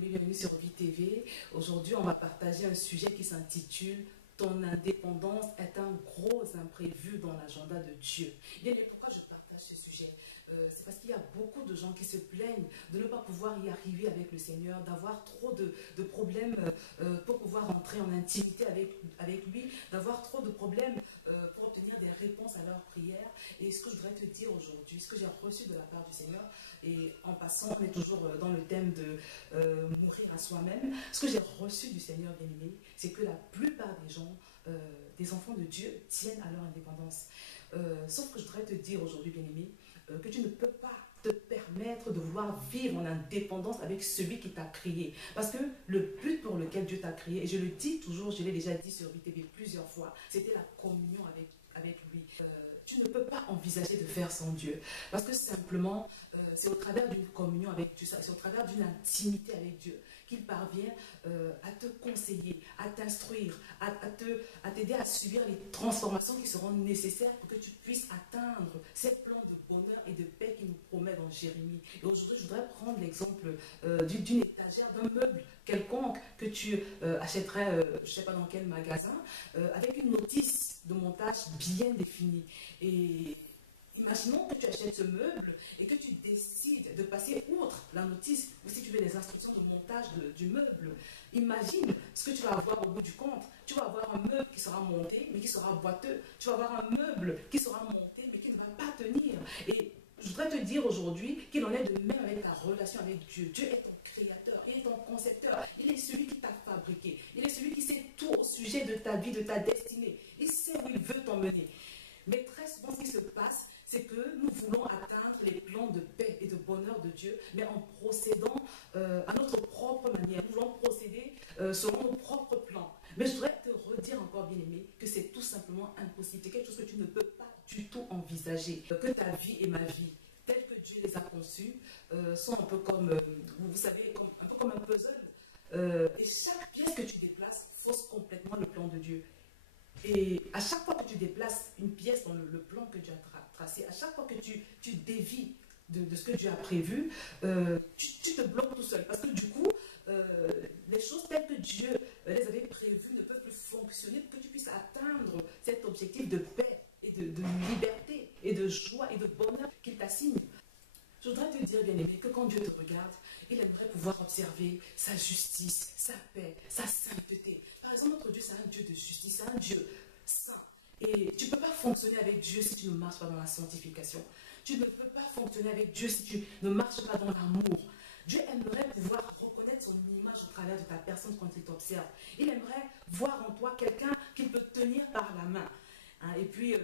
bien-aimés, bienvenue sur Vie TV. Aujourd'hui, on va partager un sujet qui s'intitule Ton indépendance est un gros imprévu dans l'agenda de Dieu. Bien, et pourquoi je partage ce sujet? C'est parce qu'il y a beaucoup de gens qui se plaignent de ne pas pouvoir y arriver avec le Seigneur, d'avoir trop de problèmes pour pouvoir entrer en intimité avec lui, d'avoir trop de problèmes pour obtenir des réponses à leurs prières. Et ce que je voudrais te dire aujourd'hui, ce que j'ai reçu de la part du Seigneur, et en passant, on est toujours dans le thème de mourir à soi-même. Ce que j'ai reçu du Seigneur bien-aimé, c'est que la plupart des gens, des enfants de Dieu, tiennent à leur indépendance. Sauf que je voudrais te dire aujourd'hui, bien-aimé, que tu ne peux pas te permettre de vouloir vivre en indépendance avec celui qui t'a créé. Parce que le but pour lequel Dieu t'a créé, et je le dis toujours, je l'ai déjà dit sur VTV plusieurs fois, c'était la communion avec lui. Tu ne peux pas envisager de faire sans Dieu. Parce que simplement, c'est au travers d'une communion avec Dieu, c'est au travers d'une intimité avec Dieu qu'il parvient à te conseiller, à t'instruire, à t'aider à subir les transformations qui seront nécessaires pour que tu puisses atteindre ces plans de bonheur et de paix qu'il nous promet dans Jérémie. Et aujourd'hui, je voudrais prendre l'exemple d'une étagère, d'un meuble quelconque que tu achèterais, je ne sais pas dans quel magasin, avec une notice de montage bien définie. Et imaginons que tu achètes ce meuble et que tu décides de passer outre la notice ou si tu veux les instructions de montage du meuble. Imagine ce que tu vas avoir au bout du compte. Tu vas avoir un meuble qui sera monté mais qui sera boiteux. Tu vas avoir un meuble qui sera monté mais qui ne va pas tenir. Et je voudrais te dire aujourd'hui qu'il en est de même avec ta relation avec Dieu. Dieu est ton créateur, il est ton concepteur, il est celui qui t'a fabriqué. Il est celui qui sait tout au sujet de ta vie, de ta destinée. Il sait où il veut t'emmener. Mais très souvent, ce qui se passe, c'est que nous voulons atteindre les plans de paix et de bonheur de Dieu, mais en procédant à notre propre manière. Nous voulons procéder selon nos propres plans. Mais je voudrais te redire encore, bien-aimé, que c'est tout simplement impossible. C'est quelque chose que tu ne peux pas du tout envisager. Que ta vie et ma vie, telles que Dieu les a conçues, sont un peu comme, vous savez, un peu comme un puzzle. Et chaque pièce que tu déplaces fausse complètement le plan de Dieu. Et à chaque fois que tu déplaces une pièce dans le plan que Dieu a tracé, à chaque fois que tu dévies de ce que Dieu a prévu, tu te bloques tout seul. Parce que du coup, les choses telles que Dieu les avait prévues ne peuvent plus fonctionner pour que tu puisses atteindre cet objectif de paix et de liberté et de joie et de bonheur qu'il t'assigne. Je voudrais te dire, bien-aimé, que quand Dieu te regarde, il aimerait pouvoir observer sa justice, sa paix, sa sainteté. Par exemple, notre Dieu, c'est un Dieu de justice, c'est un Dieu saint. Et tu ne peux pas fonctionner avec Dieu si tu ne marches pas dans la sanctification. Tu ne peux pas fonctionner avec Dieu si tu ne marches pas dans l'amour. Dieu aimerait pouvoir reconnaître son image au travers de ta personne quand il t'observe. Il aimerait voir en toi quelqu'un qu'il peut tenir par la main. Et puis,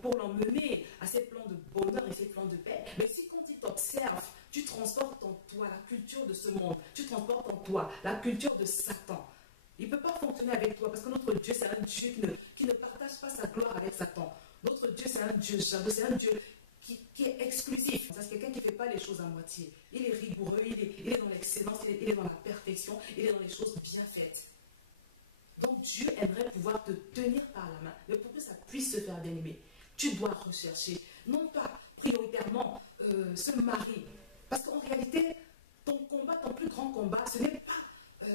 pour l'emmener à ses plans de bonheur et ses plans de paix. Mais si quand il t'observe, tu transportes en toi la culture de ce monde, tu transportes en toi la culture de Satan, il ne peut pas fonctionner avec toi parce que notre Dieu, c'est un Dieu qui ne partage pas sa gloire avec Satan. Notre Dieu, c'est un Dieu jaloux, c'est un Dieu qui est exclusif. C'est quelqu'un qui ne fait pas les choses à moitié. Il est rigoureux, il est dans l'excellence, il est dans la perfection, il est dans les choses bien faites. Donc Dieu aimerait pouvoir te tenir par la main. Mais pour que ça puisse se faire, bien-aimé, tu dois rechercher, non pas prioritairement ce mari. Parce qu'en réalité, ton combat, ton plus grand combat, ce n'est pas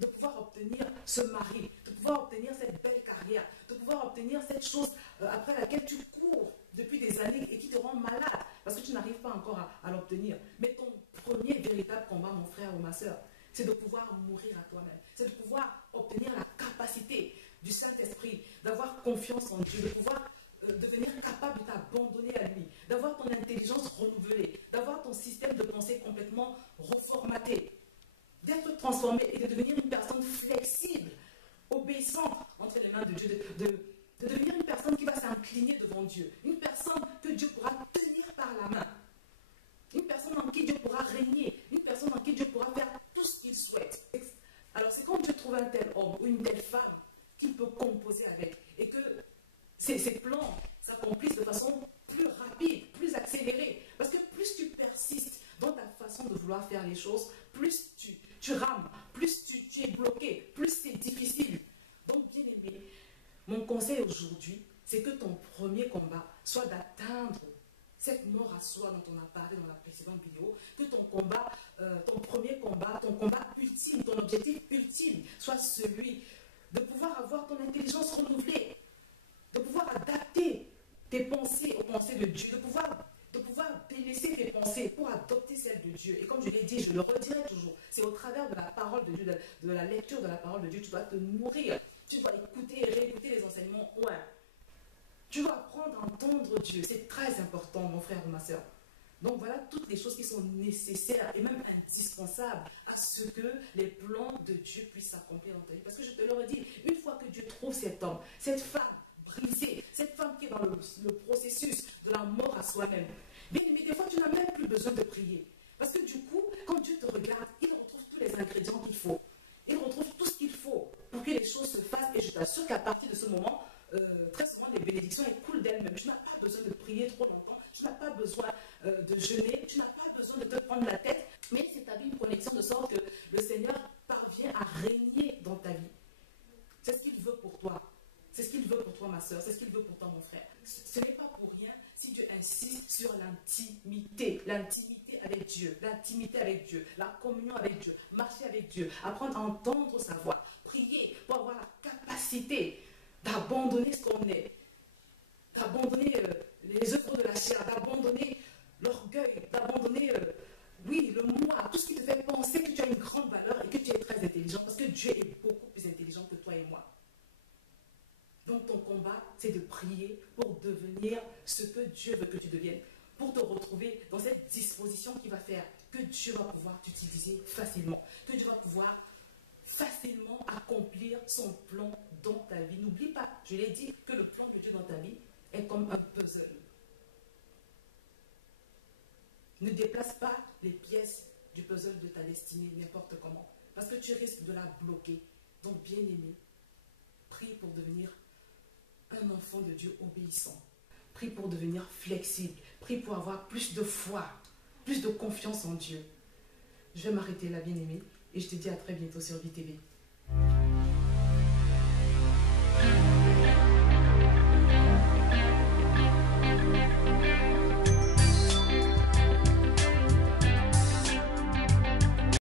de pouvoir obtenir ce mari, de pouvoir obtenir cette belle carrière, de pouvoir obtenir cette chose après laquelle tu cours depuis des années et qui te rend malade parce que tu n'arrives pas encore à l'obtenir. Mais ton premier véritable combat, mon frère ou ma soeur, c'est de pouvoir mourir à toi-même. C'est de pouvoir obtenir la capacité du Saint-Esprit, d'avoir confiance en Dieu, de pouvoir devenir capable de t'abandonner à lui, d'avoir ton intelligence renouvelée, d'avoir ton système de pensée complètement reformaté, d'être transformé et de devenir une personne flexible, obéissante entre les mains de Dieu, de devenir une personne qui va s'incliner devant Dieu, une personne que Dieu pourra tenir par la main, une personne en qui Dieu pourra régner, une personne en qui Dieu pourra faire tout ce qu'il souhaite. Alors c'est quand Dieu trouve un tel homme ou une telle femme qu'il peut composer avec et que ses plans s'accomplissent de façon plus rapide, plus accélérée. Parce que plus tu persistes dans ta façon de vouloir faire les choses, plus tu rames, plus tu es bloqué, plus c'est difficile. Donc bien aimé, mon conseil aujourd'hui, c'est que ton premier combat soit d'atteindre cette mort à soi dont on a parlé dans la précédente vidéo, que ton combat, ton premier combat, ton combat ultime, ton objectif ultime soit celui de pouvoir avoir ton intelligence renouvelée, de pouvoir adapter tes pensées aux pensées de Dieu, de pouvoir délaisser tes pensées pour adopter celles de Dieu. Et comme je l'ai dit, je le redirai toujours, c'est au travers de la parole de Dieu, de la lecture de la parole de Dieu, tu dois te nourrir, tu dois écouter et réécouter les enseignements. Ouais. Tu dois apprendre à entendre Dieu. C'est très important, mon frère ou ma soeur. Donc voilà toutes les choses qui sont nécessaires et même indispensables à ce que les plans de Dieu puissent s'accomplir dans ta vie. Parce que je te le redis, une fois que Dieu trouve cet homme, cette femme brisée, cette femme qui est dans le processus de la mort à soi-même, bien aimé, des fois tu n'as même plus besoin de prier. Parce que du coup, quand Dieu te regarde, il retrouve tous les ingrédients qu'il faut. Il retrouve tout ce qu'il faut pour que les choses se fassent. Et je t'assure qu'à partir de ce moment, très souvent, les bénédictions elles coulent d'elles-mêmes. Tu n'as pas besoin de prier trop longtemps, tu n'as pas besoin de jeûner, tu n'as pas besoin de te prendre la tête, mais c'est établi une connexion de sorte que le Seigneur parvient à régner dans ta vie. C'est ce qu'il veut pour toi. C'est ce qu'il veut pour toi, ma soeur. C'est ce qu'il veut pour toi, mon frère. Ce n'est pas pour rien si Dieu insiste sur l'intimité. L'intimité avec Dieu. L'intimité avec Dieu. La communion avec Dieu. Marcher avec Dieu. Apprendre à entendre sa voix. Prier pour avoir la capacité d'abandonner ce qu'on est. D'abandonner les œuvres de la chair. D'abandonner l'orgueil. D'abandonner, oui, le moi. Tout ce qui te fait penser que tu as une grande valeur et que tu es très intelligent. Parce que Dieu est beaucoup plus intelligent que toi et moi. Donc ton combat, c'est de prier pour devenir ce que Dieu veut que tu deviennes. Pour te retrouver dans cette disposition qui va faire que Dieu va pouvoir t'utiliser facilement. Que Dieu va pouvoir facilement accomplir son plan dans ta vie. N'oublie pas, je l'ai dit, que le plan de Dieu dans ta vie est comme un puzzle. Ne déplace pas les pièces du puzzle de ta destinée n'importe comment. Parce que tu risques de la bloquer. Donc bien aimé, prie pour devenir un enfant de Dieu obéissant. Prie pour devenir flexible. Prie pour avoir plus de foi, plus de confiance en Dieu. Je vais m'arrêter là, bien-aimé, et je te dis à très bientôt sur VTV.